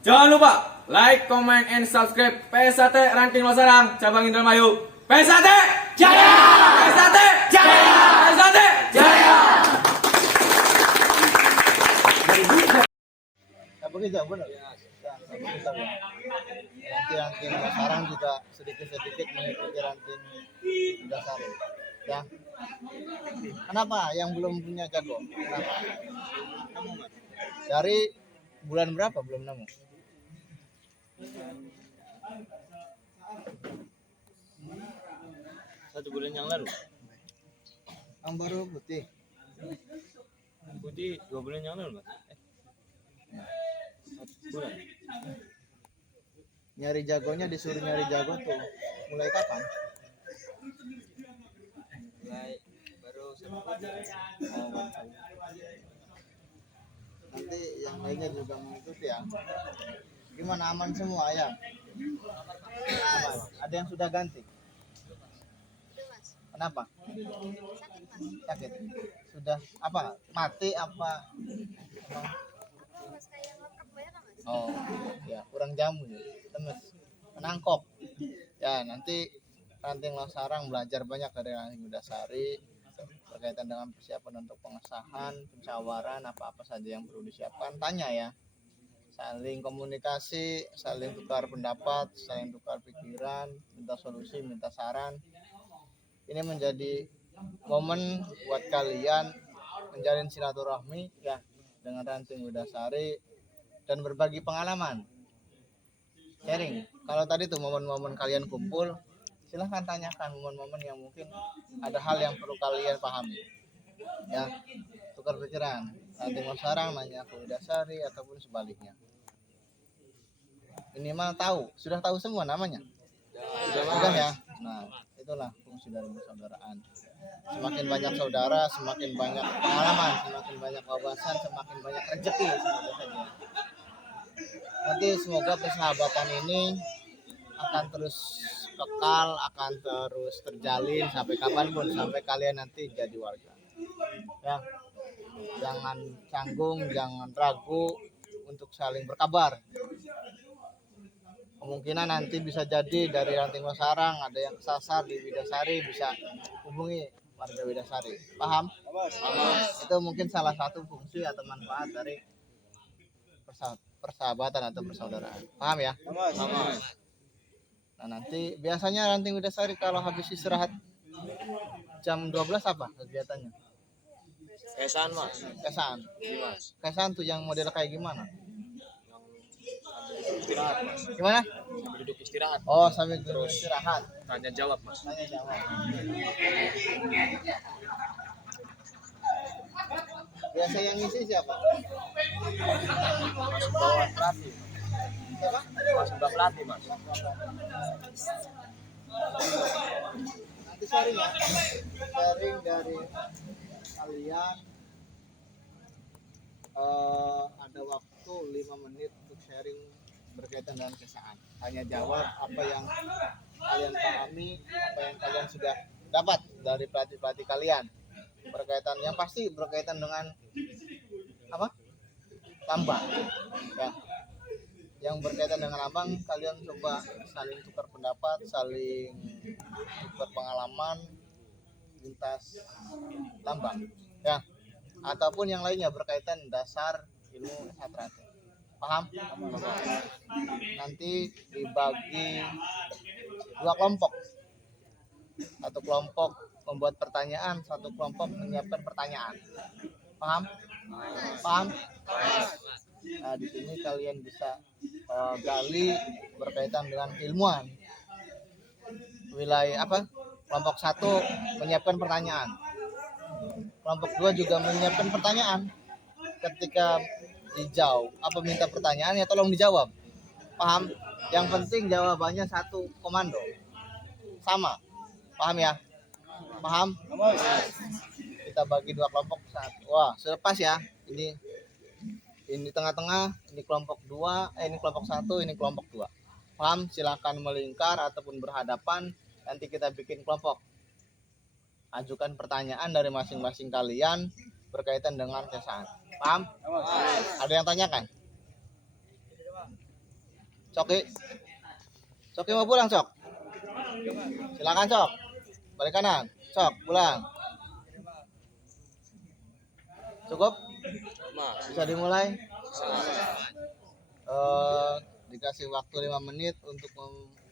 Jangan lupa like, comment, and subscribe PSAT Ranting Losarang Cabang Indramayu. PSAT Jaya! PSAT Jaya! PSAT Jaya! Nah, begitu benar. Nanti ranting Sarang juga sedikit-sedikit mengikuti ranting dasar. Ya. Kenapa yang belum punya jago? Kenapa? Dari bulan berapa belum nemu? Satu bulan yang lalu. Yang baru putih. Putih 2 bulan yang lalu, Mas. 1 bulan. Nyari jagonya disuruh nyari jago tuh. Mulai kapan? Mulai baru 1 bulan. Nanti yang lainnya juga mengikuti ya. Gimana, aman semua ya? Aman. Ada yang sudah ganti? Kenapa? Sakit. Sudah apa? Mati apa? Oh, ya kurang jamu ya. Lemes. Menangkok. Ya, nanti ranting Losarang belajar banyak dari ranting Widasari berkaitan dengan persiapan untuk pengesahan, pencyawaran, apa-apa saja yang perlu disiapkan. Tanya ya. Saling komunikasi, saling tukar pendapat, saling tukar pikiran, minta solusi, minta saran. Ini menjadi momen buat kalian menjalin silaturahmi ya dengan ranting Widasari dan berbagi pengalaman. Sharing. Kalau tadi tuh momen-momen kalian kumpul, silahkan tanyakan momen-momen yang mungkin ada hal yang perlu kalian pahami. Ya, tukar pikiran. Ranting Losarang nanya ke Widasari ataupun sebaliknya. Minimal tahu, sudah tahu semua namanya. Sudah ya. Nah, itulah fungsi dari persaudaraan. Semakin banyak saudara, semakin banyak pengalaman, semakin banyak wawasan, semakin banyak rezeki semoga saja. Nanti semoga persahabatan ini akan terus kekal, akan terus terjalin sampai kapanpun, sampai kalian nanti jadi warga. Ya, jangan canggung, jangan ragu untuk saling berkabar. Kemungkinan nanti bisa jadi dari ranting Losarang ada yang kesasar di Widasari, bisa hubungi warga Widasari. Paham? Itu mungkin salah satu fungsi atau manfaat dari persahabatan atau persaudaraan. Paham ya? Nah, nanti biasanya ranting Widasari kalau habis istirahat jam 12 apa kegiatannya? Kesan, Mas. Kesan. Mas. Kesan tuh yang model kayak gimana? Istirahat, Mas. Gimana? Sambil duduk istirahat. Oh, sambil terus istirahat. Tanya jawab, Mas. Tanya jawab. Biasa yang ngisi siapa? Mas bawa pelatih. Siapa? Mas bawa pelatih, Mas. Nanti sharing ya. Sharing dari kalian. Ada waktu 5 menit untuk sharing berkaitan dengan kesaan. Tanya jawab apa yang kalian pahami, apa yang kalian sudah dapat dari pelatih-pelatih kalian. Berkaitan yang pasti berkaitan dengan apa? Lambang. Ya. Yang berkaitan dengan lambang kalian coba saling tukar pendapat, saling tukar pengalaman lintas lambang. Ya. Ataupun yang lainnya berkaitan dasar ilmu sastrate. Paham? Nanti dibagi 2 kelompok. Satu kelompok membuat pertanyaan, satu kelompok menyiapkan pertanyaan. Paham? Paham? Nah, di sini kalian bisa gali berkaitan dengan keilmuan. Wilayah apa? Kelompok 1 menyiapkan pertanyaan. Kelompok 2 juga menyiapkan pertanyaan. Ketika dijawab apa minta pertanyaan ya tolong dijawab. Paham? Yang penting jawabannya satu komando. Sama. Paham ya? Paham? Kita bagi 2 kelompok satu. Wah, selepas ya. Ini tengah-tengah, ini kelompok 2, ini kelompok 1, ini kelompok 2. Paham? Silakan melingkar ataupun berhadapan, nanti kita bikin kelompok. Ajukan pertanyaan dari masing-masing kalian berkaitan dengan kesaan. Paham? Ada yang tanyakan? Soki. Soki mau pulang, Sok? Silakan, Sok. Balik kanan. Sok, pulang. Cukup? Bisa dimulai? Dikasih waktu 5 menit untuk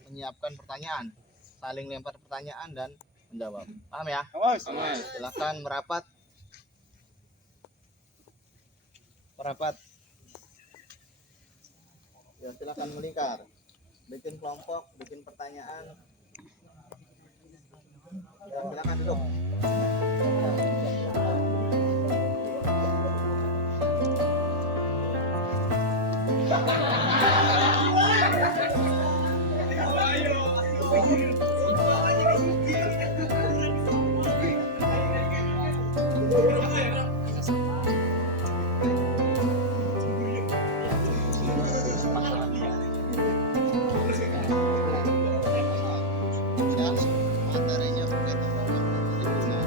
menyiapkan pertanyaan. Saling lempar pertanyaan dan menjawab. Paham ya? Silakan merapat. Merapat. Ya, silakan melingkar. Bikin kelompok, bikin pertanyaan. Ya, silakan duduk. Ya, materinya berkaitan dengan lingkungan.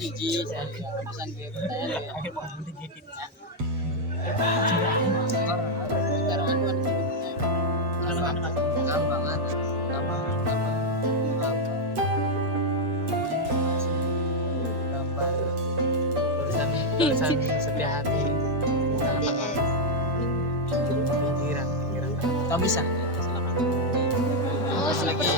hiji saya pesan dia pertanyaan tulisan setia hati pinggiran kamu bisa lagi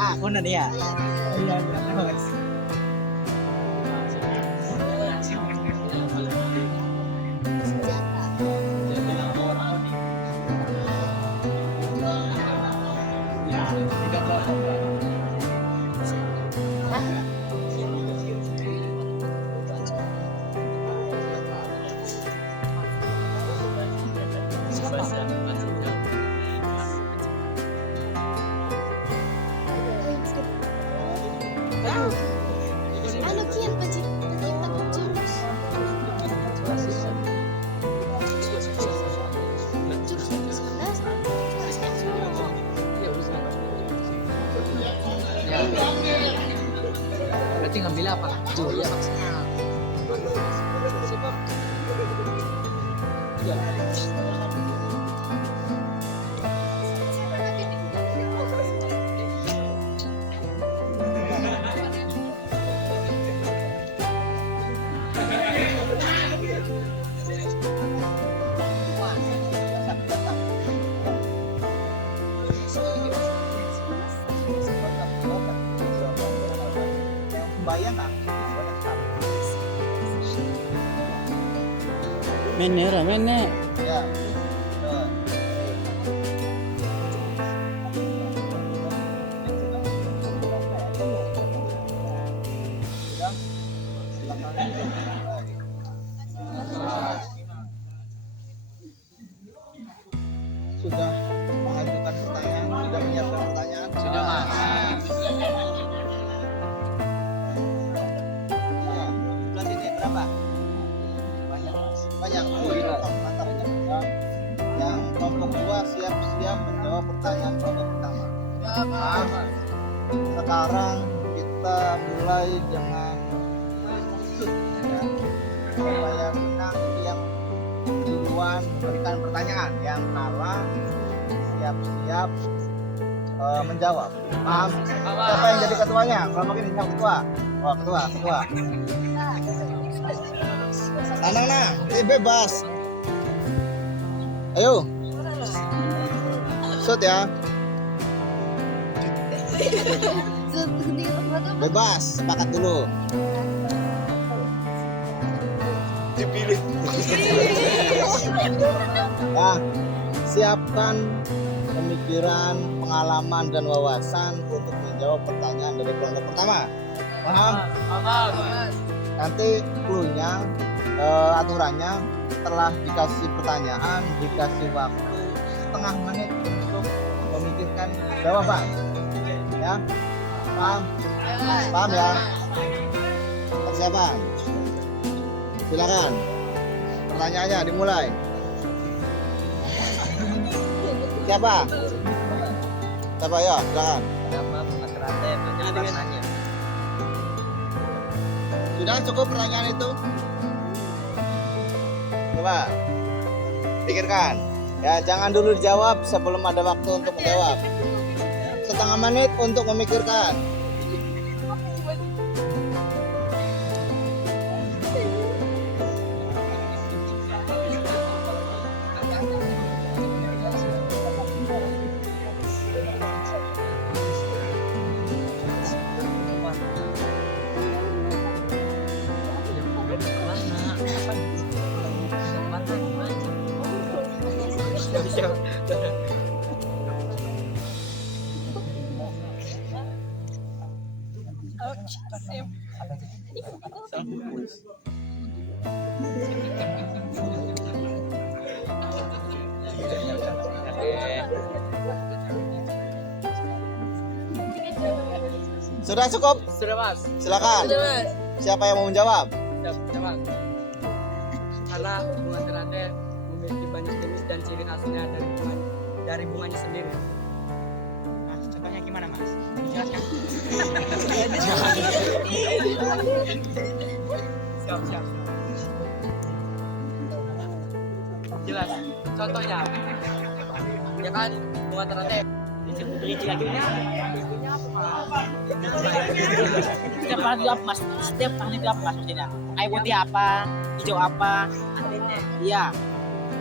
aku nanti ya. Iya, banget. Ano kian pencipta jurus? Berarti ngambil apa? Jurus maksudnya. Surabaya nggak banyak sekali. Mene. Ya. Sudah mengajukan pertanyaan, sudah menyiapkan pertanyaan. Sudah, Mas. Sebelah sini berapa? Banyak antaranya. Yang kelompok 2 siap-siap menjawab pertanyaan kelompok pertama. Sekarang kita mulai dengan ya, supaya menang yang duluan memberikan pertanyaan, yang kalah siap-siap menjawab. Paham? Siapa yang jadi ketuanya? Kelompok ini yang ketua. Oh, ketua. Anak-anak, ini bebas. Ayo. Shoot ya. Bebas, sepakat dulu. Nah, siapkan pemikiran, pengalaman, dan wawasan untuk menjawab pertanyaan dari kelompok pertama. Paham? Nanti clue-nya, aturannya, setelah dikasih pertanyaan, dikasih waktu setengah menit untuk memikirkan jawaban. Ya, paham? Paham ya? Persiapan. Silakan. Pertanyaannya dimulai. Siapa? Siapa ya? Silakan. Nama bunga teratai warnanya. Sudah cukup pertanyaan itu? Coba pikirkan. Ya, jangan dulu dijawab sebelum ada waktu untuk menjawab. Setengah menit untuk memikirkan. Sudah cukup? Sudah Mas. Silakan. Siapa yang mau menjawab? Sudah Mas. Karena bunga teratai memiliki banyak jenis dan ciri khasnya dari bunganya sendiri. Nah, contohnya gimana Mas? Jelaskan. Siap. Jelas. Contohnya, ya kan bunga teratai. Setiap kali apa mas? Setiap kali itu apa mas maksudnya? Kayak putih apa? Hijau apa? Iya.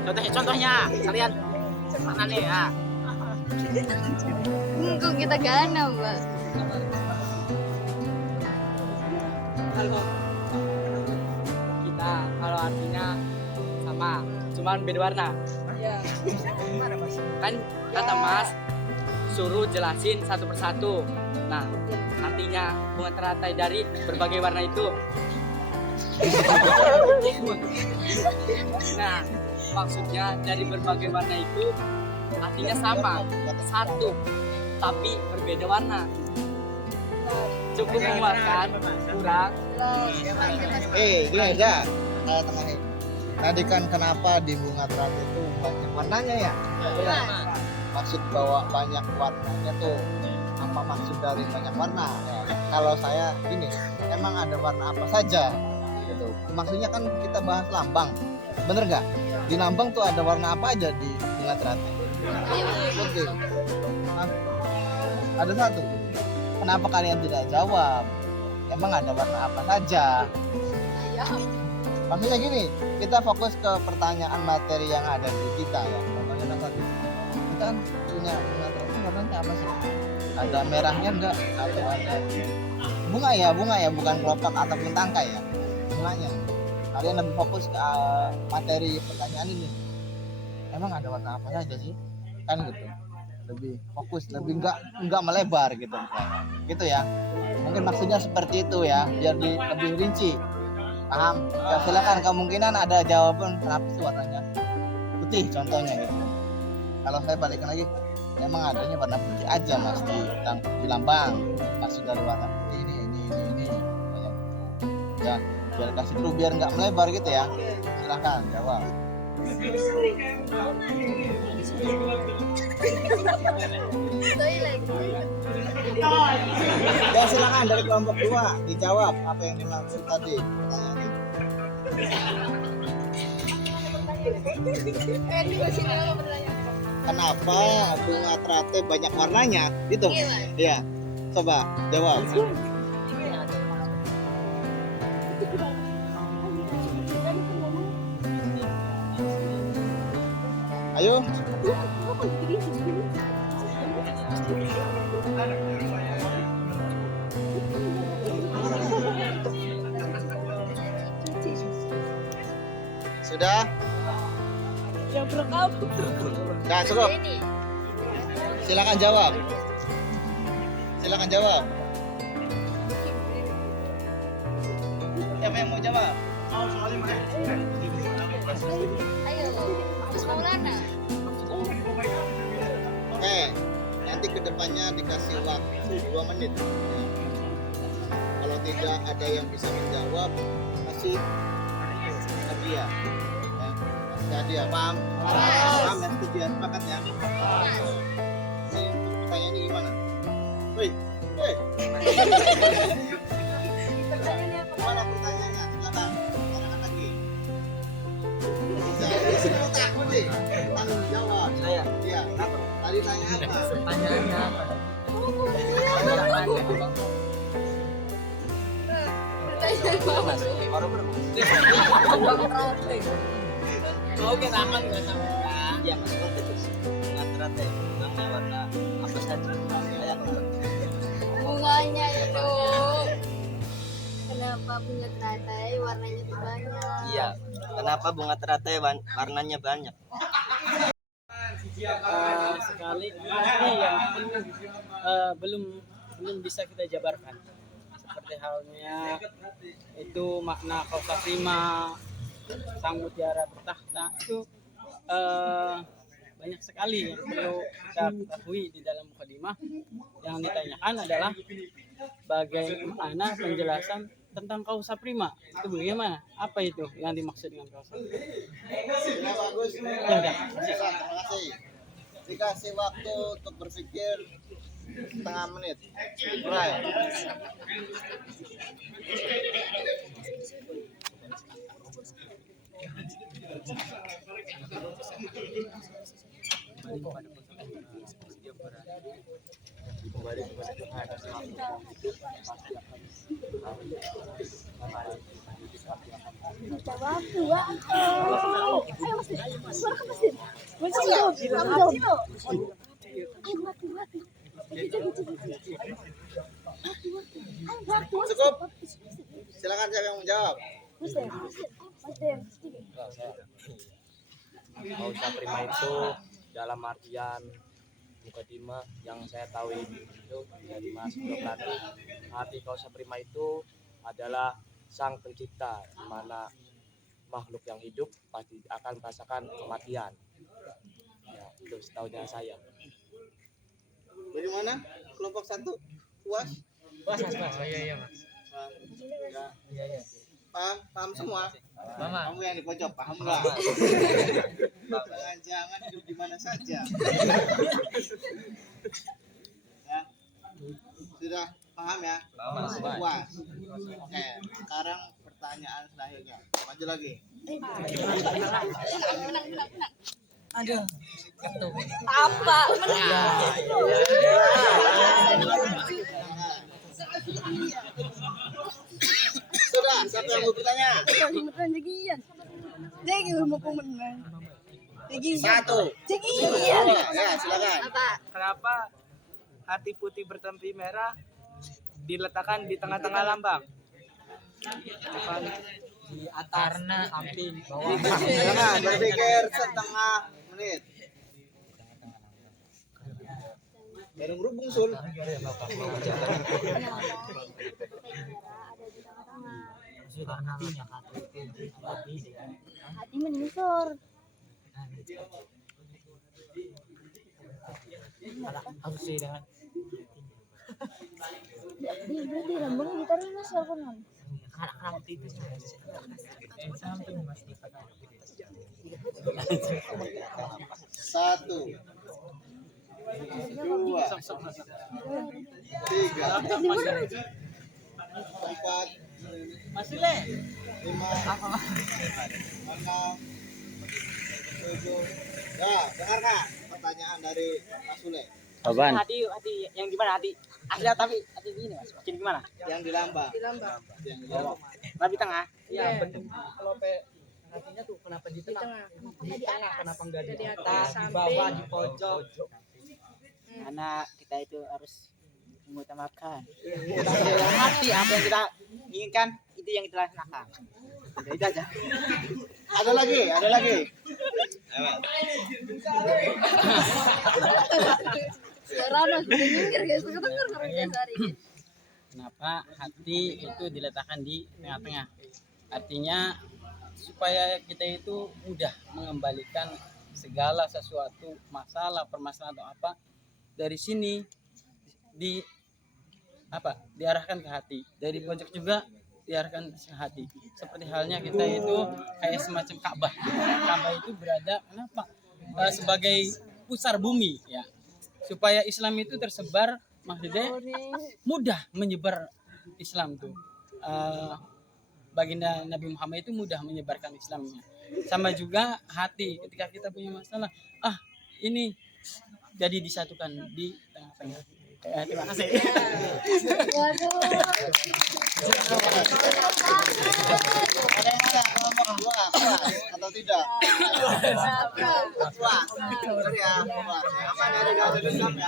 Contohnya kalian mana nih ya? Kok kita gana, Mbak? Kalau artinya sama, cuman beda warna. Iya. Kan kata mas suruh jelasin satu persatu. Nah, artinya bunga teratai dari berbagai warna itu. Nah, maksudnya dari berbagai warna itu artinya sama, satu, tapi berbeda warna. Cukup menguatkan, kurang. Gini aja. Saya tengahin. Tadi kan kenapa di bunga teratai itu banyak warnanya ya? Maksud bahwa banyak warnanya tuh apa maksud dari banyak warna? Ya, kalau saya gini, emang ada warna apa saja gitu. Maksudnya kan kita bahas lambang, bener nggak? Di lambang tuh ada warna apa aja di bunga teratai? Putih. Ada satu. Kenapa kalian tidak jawab? Emang ada warna apa saja? Maksudnya gini, kita fokus ke pertanyaan materi yang ada di kita ya. Contohnya tadi. Kita kan punya bunga teratai warnanya apa sih? Ada merahnya enggak? Atau ada bunga ya, bukan kelopak ataupun tangkai ya. Bunganya. Kalian lebih fokus ke materi pertanyaan ini. Emang ada warna apa saja sih? Kan gitu. Lebih fokus, lebih enggak melebar gitu misalnya. Gitu ya. Mungkin maksudnya seperti itu ya, biar lebih rinci. Paham? Ya, silakan, kemungkinan ada jawaban kenapa sih warnanya putih contohnya gitu. Kalau saya balikin lagi, emang adanya warna putih aja mas di lambang. Maksud dari warna putih ini. Banyak. Ya, biar kasih dulu biar nggak melebar gitu ya. Silakan jawab. Toilet. Ya silakan dari kelompok 2 dijawab apa yang dimaksud tadi pertanyaannya. Kenapa bunga teratai banyak warnanya? Gitu. Iya. Coba jawab. Ayo. Sudah? Yang berkabut. Nah, cukup. Silakan jawab. Silakan jawab. Siapa yang mau jawab? Ayo, Mas Maulana. Oke, nanti kedepannya dikasih waktu 2 menit. Kalau tidak ada yang bisa menjawab, kasih hadiah. Ya, kasih hadiah, paham? Paham ya, setuju ya, sepakat ya? Ini untuk pertanyaannya gimana? Woi. Gimana pertanyaannya? Silakan, tanyakan lagi. Jangan takut nih. Tanggung jawab. Saya. Iya. Tadi tanya apa? Pertanyaannya apa? Oke, aman nggak sampai? Iya mas, bunga teratai bunganya warna apa saja? Bunganya itu. Kenapa bunga teratai warnanya tuh banyak? Iya, kenapa bunga teratai warnanya banyak? Sekali ini yang belum bisa kita jabarkan, seperti halnya itu makna kausa prima, sang mutiara bertahta itu banyak sekali yang perlu kita ketahui di dalam mukadimah. Yang ditanyakan adalah bagaimana penjelasan tentang kausa prima itu bagaimana? Apa itu yang dimaksud dengan kausa prima? Ya, bagus. Ya. Terima kasih. Dikasih waktu untuk berpikir setengah menit. Mulai. Kembali kepada Tuhan. Cukup. Silakan siapa yang menjawab. Kausa prima itu dalam artian mukadimah yang saya tahu itu dari Mas Bupati, arti kausa prima itu adalah sang pencipta, di mana makhluk yang hidup pasti akan merasakan kematian. Ya, itu setahunya saya. Bagaimana? Kelompok 1 puas? Mas. Iya, Mas. Ya. Paham semua? Mama. Kamu yang di pojok paham nggak? Jangan hidup di mana saja. Ya. Sudah paham ya? Puas. Oke, sekarang pertanyaan selanjutnya. Maju lagi. Apa? Sudah, siapa yang mau bertanya? Jadi mau menang. Satu. Ya, silakan. Apa? Kenapa hati putih bertempi merah diletakkan di tengah-tengah lambang? Di atas, samping, bawah. Silakan berpikir setengah menit. Bareng rubung sul. Ada di tengah-tengah. Hati menyusur. Di lambung ditaruh mas kan? Satu, dua, tiga, empat, lima, enam, tujuh. Ya, dengarkan pertanyaan dari Mas Sule. Apaan? Hati yang gimana hati? Asli tapi hati gini mas. Makin gimana? Yang di lambang. Yang di lambang. Tapi tengah. Iya, bener. Kalau hatinya tuh kenapa di tengah? Di tengah, kenapa enggak di atas, di bawah, di pojok? Karena kita itu harus mengutamakan hati, apa yang kita inginkan itu yang kita laksanakan. Itu aja. Ada lagi, ada lagi. Suara mas, minggir guys, kedengar orang hari. Kenapa hati itu diletakkan di tengah-tengah? Artinya supaya kita itu mudah mengembalikan segala sesuatu masalah, permasalahan atau apa dari sini diarahkan ke hati. Dari pojok juga diarahkan ke hati. Seperti halnya kita itu kayak semacam Ka'bah. Ka'bah itu berada kenapa? Sebagai pusar bumi ya. Supaya Islam itu tersebar, maksudnya mudah menyebar Islam tuh. Baginda Nabi Muhammad itu mudah menyebarkan Islamnya. Sama juga hati, ketika kita punya masalah, ini jadi disatukan di tengah-tengah. Terima kasih. Waduh. Ada yang ada puas atau tidak? Puas. Benar ya, puas. Aman ya, tidak ada dendam ya.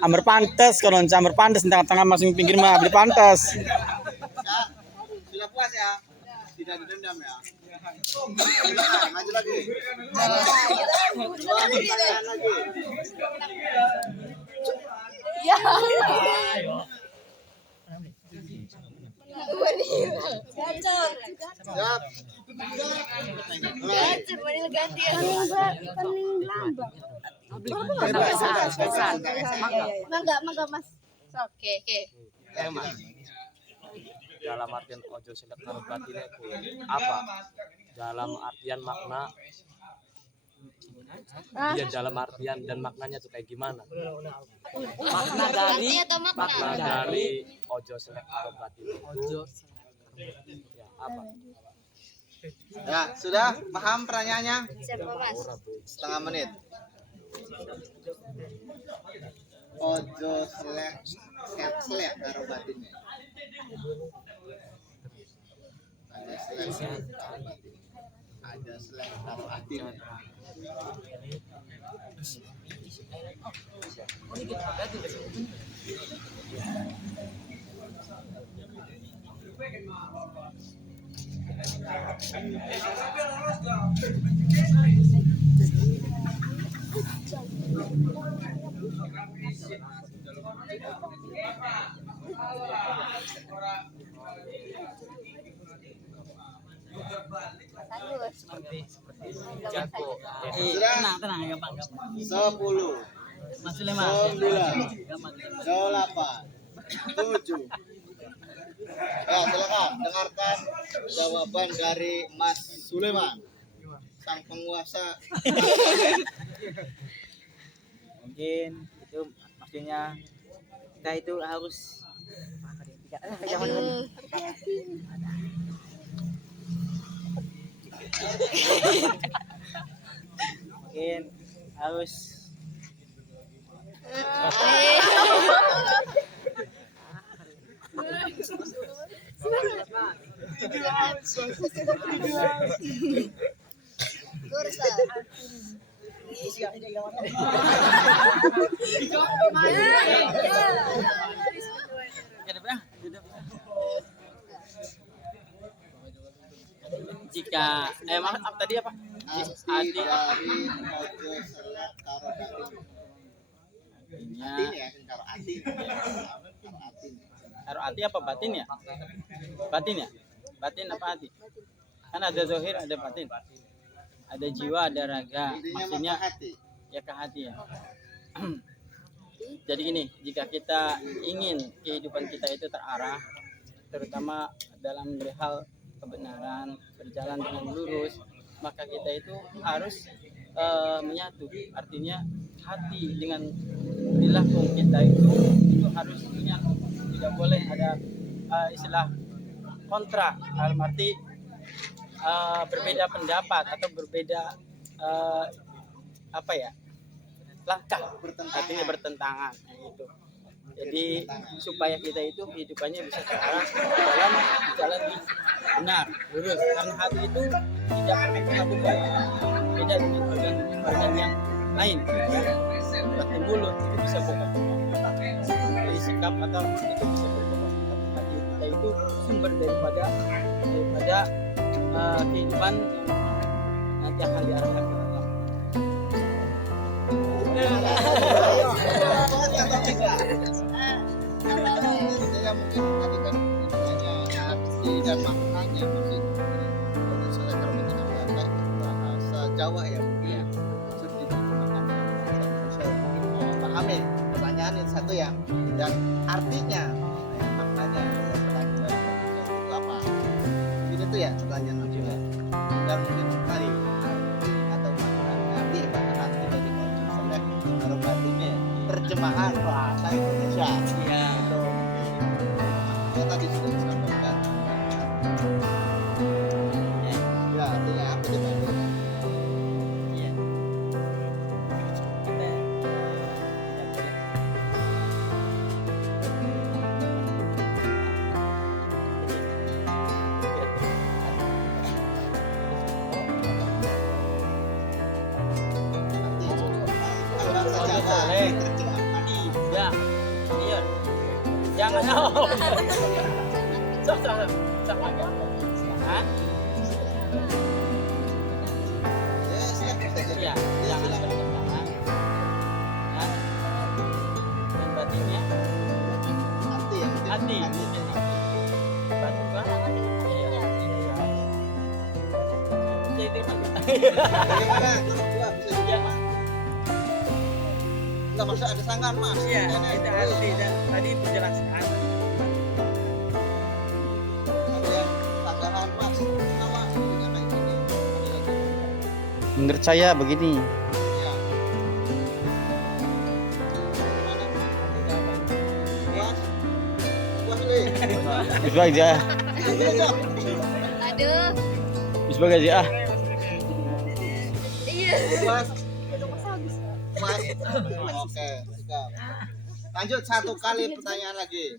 Amber pantes kalau amber pantes di tengah-tengah masing pinggir mah beli pantes. Ya, sudah puas ya? Tidak ada dendam ya? Maju lagi. Dua pertanyaan lagi. Ya. Gacor. Siap. Mulai. Ganti ya. Pening lambang. Mangga mas. Oke. Dalam artian ojo selek karo batine ku apa? Dalam artian makna Iya, dalam artian dan maknanya tuh kayak gimana? Makna dari Makna dari ojo selek karo batine itu ya apa? Ya, sudah paham pertanyaannya? Siapa mas? Setengah menit. Ojo selek karo batinnya. Ada selek karo batinnya. Jago. Sudah? Tenang, gampang. 10, Mas Sulaiman. 9, Gampang. 8, 7. Ya, silakan dengarkan jawaban dari Mas Sulaiman, sang penguasa. Mungkin itu maksudnya kita itu harus mungkin harus Jika maaf tadi apa? Arti dari mojo selak karo batin. Artinya Atin ya, karo atin. Karo atin. taruh hati apa batin ya? Batin ya? Batin apa hati? Kan ada zohir, ada batin. Ada jiwa, ada raga. Intinya Maksudnya mata hati. ya ke hati ya. Jadi gini, jika kita ingin kehidupan kita itu terarah, terutama dalam hal kebenaran, berjalan dengan lurus, maka kita itu harus menyatu. Artinya hati dengan perilaku kita itu harus menyatu. Tidak boleh ada istilah kontra, dalam arti berbeda pendapat atau berbeda apa ya, langkah, artinya bertentangan gitu. Jadi supaya kita itu kehidupannya bisa terarah dalam jalan yang benar, lurus. Karena hati itu tidak membuka, beda dengan organ yang lain. Ya. Seperti mulut itu bisa buka, jadi sikap atau itu bisa berbuka. Hati kita itu sumber daripada kehidupan yang nanti akan diarahkan ke dalam. Saya mungkin tadi kan intinya arti dan maknanya mungkin dari selekar menjadi bahasa Jawa ya mungkin sudah diterjemahkan. Saya mungkin memahami pertanyaan yang satu ya, dan artinya maknanya itu apa? Mungkin itu ya pertanyaan juga. Dan mungkin tadi atau arti hati dari konsep selek karo batinnya terjemahan bahasa Indonesia. Iya. Ya tadi sudah disampaikan. Ya, artinya apa sih Pak? Iya. Kita tidak boleh. Arti bahasa Jawa boleh. terjemahkan. Tidak. Iya. Jangan. Sok lagi. Sekarang Ya, silakan saja. ya, jangan silakan. bertentangan. Dan batinnya Arti ya. hati. Batu kan? Iya. Jadi Bagaimana? Dua bisa diterjemah. Enggak maksud ada sanggahan Mas. Iya, Nenek, itu boleh. arti dan tadi penjelasan. Ada yang sanggahan Mas. Kenapa artinya kayak gini? Ada lagi. Menurut saya begini, Ya. Gimana? Puas? Puas nih. bisbag aja, Aduh. bisbag aja ah. Iya. Puas? Puas? Oke, siap. Lanjut satu kali pertanyaan lagi.